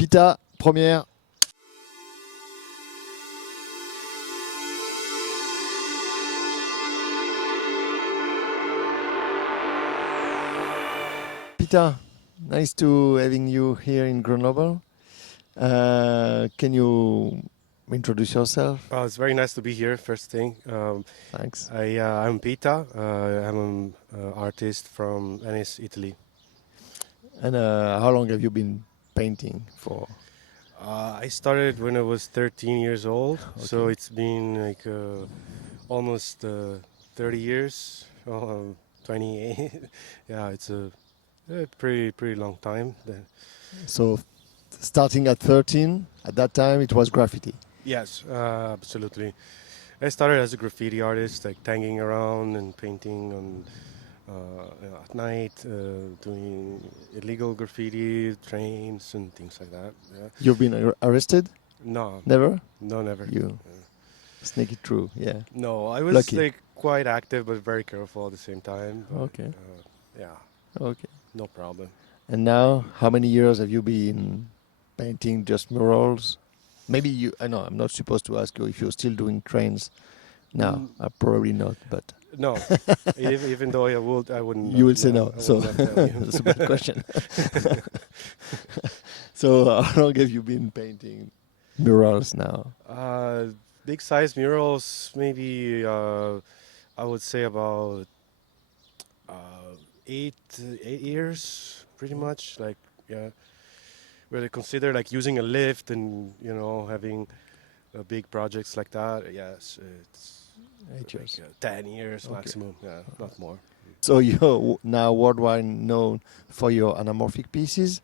Peeta, première. Peeta, nice to having you here in Grenoble. Can you introduce yourself? It's very nice to be here. First thing, Thanks. I'm Peeta. I'm an artist from Venice, Italy. And how long have you been painting for? I started when I was 13 years old, so Okay. it's been like almost 30 years, 28. Yeah, it's a pretty long time. So, starting at 13, at that time it was graffiti. Yes, absolutely. I started as a graffiti artist, like tagging around and painting on at night, doing illegal graffiti, trains and things like that. Yeah. You've been arrested? No, Never? no, never. You sneak it through, yeah. No, I was Lucky. like quite active, but very careful at the same time. But, Okay. yeah, Okay. no problem. And now, how many years have you been painting just murals? Maybe you, I know, I'm not supposed to ask you if you're still doing trains now. Probably not, but No, even though I wouldn't. you will say no. I So would not tell you. that's a bad question. So how long have you been painting murals now? Big size murals, maybe I would say about 8 years, pretty much. Like, yeah, where they consider like using a lift and having big projects like that. Yes, it's 8 years. like 10 years Okay. maximum. Yeah, not more. So you're now worldwide known for your anamorphic pieces.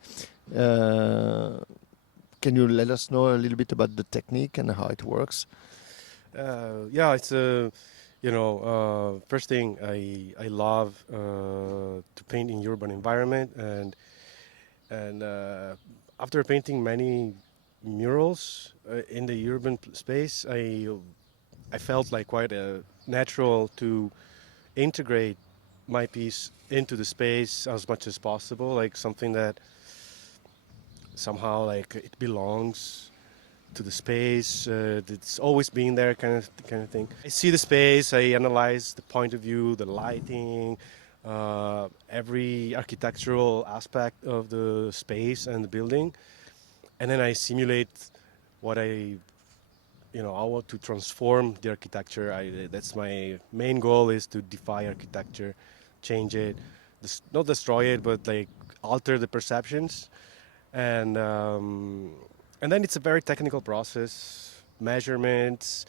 Can you let us know a little bit about the technique and how it works? Yeah, it's first thing I love to paint in urban environment, and after painting many murals in the urban space, I felt like quite natural to integrate my piece into the space as much as possible, like something that somehow like it belongs to the space. It's always been there, kind of thing. I see the space, I analyze the point of view, the lighting, every architectural aspect of the space and the building, and then I simulate what I want to transform the architecture. That's my main goal, is to defy architecture, change it, not destroy it, but like alter the perceptions. And then it's a very technical process, measurements,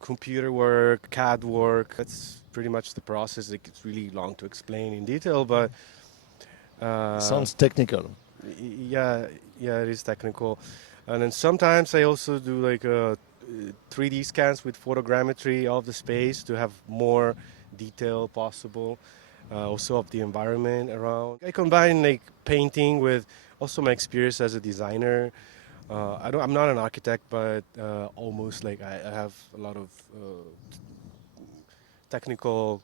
computer work, CAD work. That's pretty much the process. Like, it's really long to explain in detail, but Sounds technical. yeah, it is technical. And then sometimes I also do like 3D scans with photogrammetry of the space to have more detail possible, also of the environment around. I combine like painting with also my experience as a designer. I'm not an architect, but almost like I have a lot of technical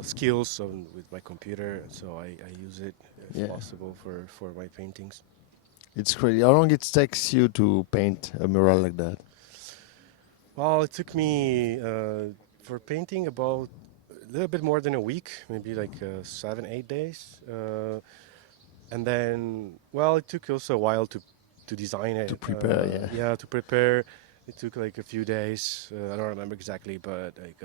skills with my computer, so I use it if possible for my paintings. It's crazy. How long it takes you to paint a mural like that? Well, it took me for painting about a little bit more than a week, maybe like 7-8 days. And then, well, it took also a while to design it. To prepare, Yeah, to prepare. It took like a few days. I don't remember exactly, but like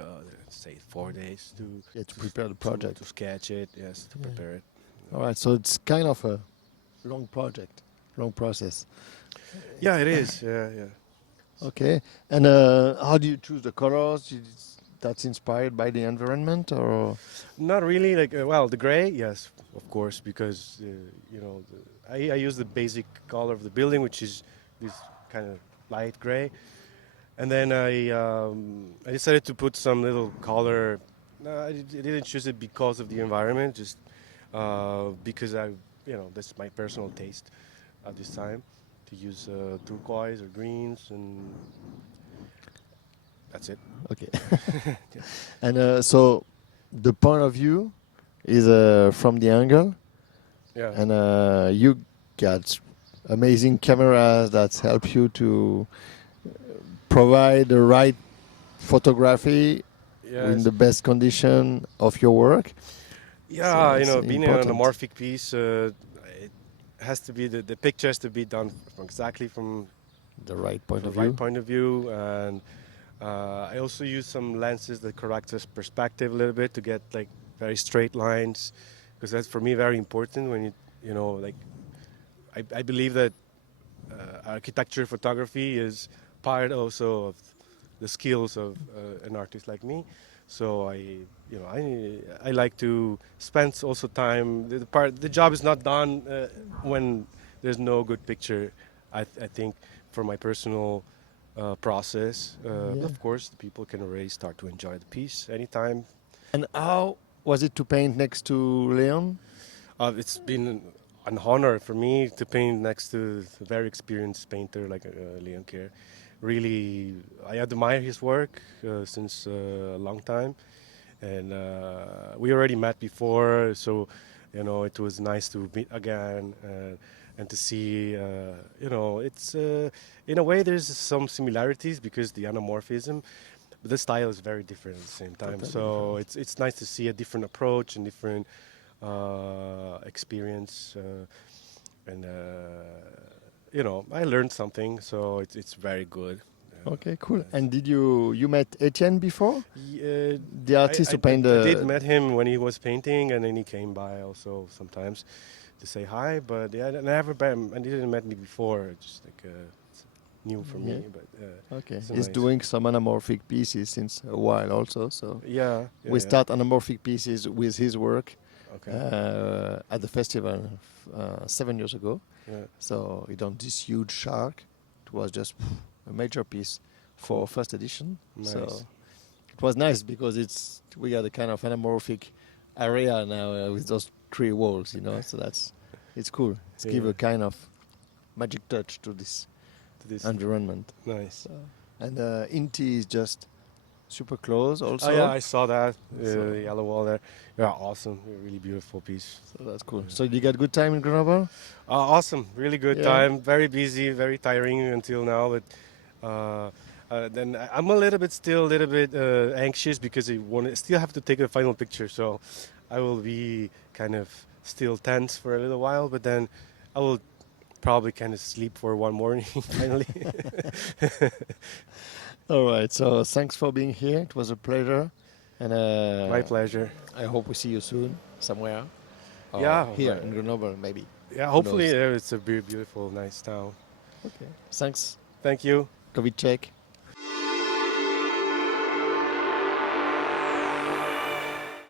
say 4 days to prepare the project. to sketch it. Yes, to prepare it. All right, so it's kind of a long project, long process. Yeah, it is. Yeah. Okay, and how do you choose the colors? That's inspired by the environment, or? Not really. Like well, the gray, yes, of course, because I use the basic color of the building, which is this kind of light gray, and then I decided to put some little color. I didn't choose it because of the environment, just because that's my personal taste at this time, to use turquoise or greens, and that's it. Okay. And so the point of view is from the angle, Yeah. and you got amazing cameras that help you to provide the right photography in the best condition of your work. Yeah, So you know, it's being an important. anamorphic piece, it has to be the picture has to be done exactly from The right point the of right view. point of view, and I also use some lenses that correct this perspective a little bit to get like very straight lines, because that's for me very important when you know, like I believe that architecture photography is part also of the skills of an artist like me. So I like to spend also time. The job is not done when there's no good picture. I think for my personal process, Yeah. of course, the people can already start to enjoy the piece anytime. And how was it to paint next to Leon? It's been an honor for me to paint next to a very experienced painter like Leon Kerr. Really, I admire his work since a long time, and we already met before, so you know it was nice to meet again and to see. You know, it's in a way there's some similarities because the anamorphism, but the style is very different at the same time. Totally So different. it's nice to see a different approach and different experience, and you know, I learned something, so it's very good. Okay, cool. Nice. And did you met Etienne before? Yeah, The artist who painted I did met him when he was painting, and then he came by also sometimes to say hi. But yeah, I never met him, and he didn't met me before. Just like it's new for me. But Okay, it's he's nice. doing some anamorphic pieces since a while also. So Yeah, we start anamorphic pieces with his work Okay. at the festival 7 years ago. Yeah. So he done this huge shark. It was just a major piece for Cool. first edition. Nice. So it was nice because we got a kind of anamorphic area now with those 3 walls, you know. So it's cool. It's give a kind of magic touch to this environment. Nice. So, and Inti is just super close also. Oh yeah, I saw that So- the yellow wall there. Yeah, awesome. Really beautiful piece. So that's cool. So you got good time in Grenoble? Awesome, really good Yeah. time. Very busy, very tiring until now. But then I'm still a little bit anxious because still have to take a final picture. So I will be kind of still tense for a little while. But then I will probably kind of sleep for one morning finally. All right. So thanks for being here. It was a pleasure. And My pleasure. I hope we see you soon somewhere. Or Yeah, here right. in Grenoble, maybe. Yeah, hopefully knows? it's a beautiful, nice town. Okay. Thanks. Thank you. Covid check.